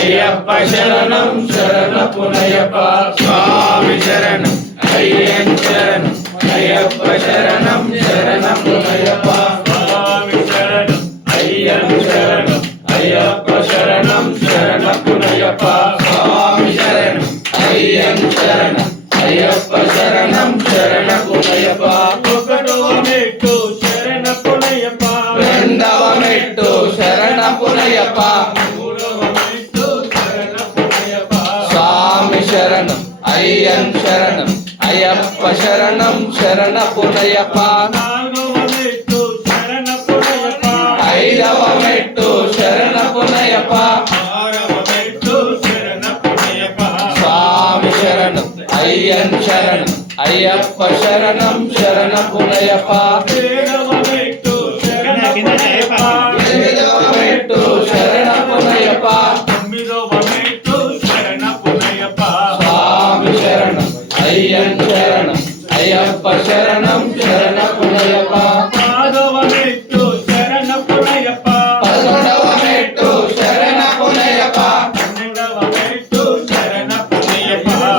అయ్యప్ప శరణం శరణపునయ్యప్ప స్వామి శరణం అయ్యన్ శరణం అయ్యప్ప శరణం శరణపునయ్యప్ప స్వామి శరణం అయ్యన్ శరణం అయ్యప్ప శరణం శరణపునయ్యప్ప స్వామి శరణం అయ్యన్ శరణం అయ్యప్ప శరణం శరణపునయ్యప్ప ఒకటవ మెట్టు శరణపునయ్యప్ప రెండవ మెట్టు శరణపునయ్యప్ప స్వామి శరణం అయ్యన్ శరణం అయ్యప్ప శరణం శరణపునయ్యప్ప ఐదవ మెట్టు శరణపునయ్యప్ప స్వామి శరణం అయ్యన్ శరణం అయ్యప్ప శరణం శరణపునయ్యప్ప ఏడవ మెట్టు శరణపునయ్యప్ప స్వామి శరణం అయ్యన్ శరణం అయ్యప్ప శరణం శరణపునయ్యప్ప పదవ మెట్టు శరణపునయ్యప్ప పదకొండవ మెట్టు శరణపునయ్యప్ప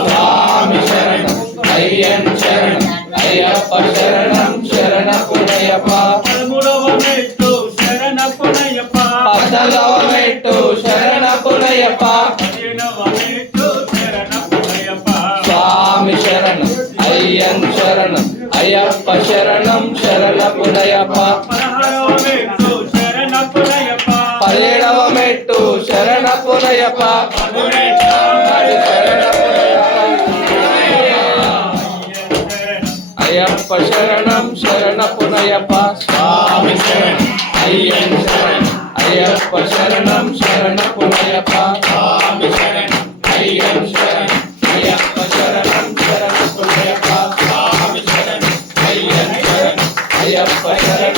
స్వామి శరణం అయ్యన్ శరణం అయ్యప్ప శరణం శరణపునయ్యప్ప పదమూడవ మెట్టు శరణపునయ్యప్ప పద్నాలుగవ మెట్టు శరణపునయ్యప్ప స్వామి శరణం అయ్యన్ శరణం అయ్యప్ప శరణం శరణపునయ్యప్ప పదిహేడవ మెట్టు శరణపునయ్యప్ప అయ్యప్ప శరణం శరణపునయ్యప్ప స్వామి శరణం అయ్యన్ శరణం అయ్యప్ప శరణం శరణపునయ్యప్ప స్వామి శరణం అయ్యన్ శరణం అయ్యప్ప శరణం శరణపునయ్యప్ప స్వామి శరణం అయ్యన్ శరణం అయ్యప్ప శరణం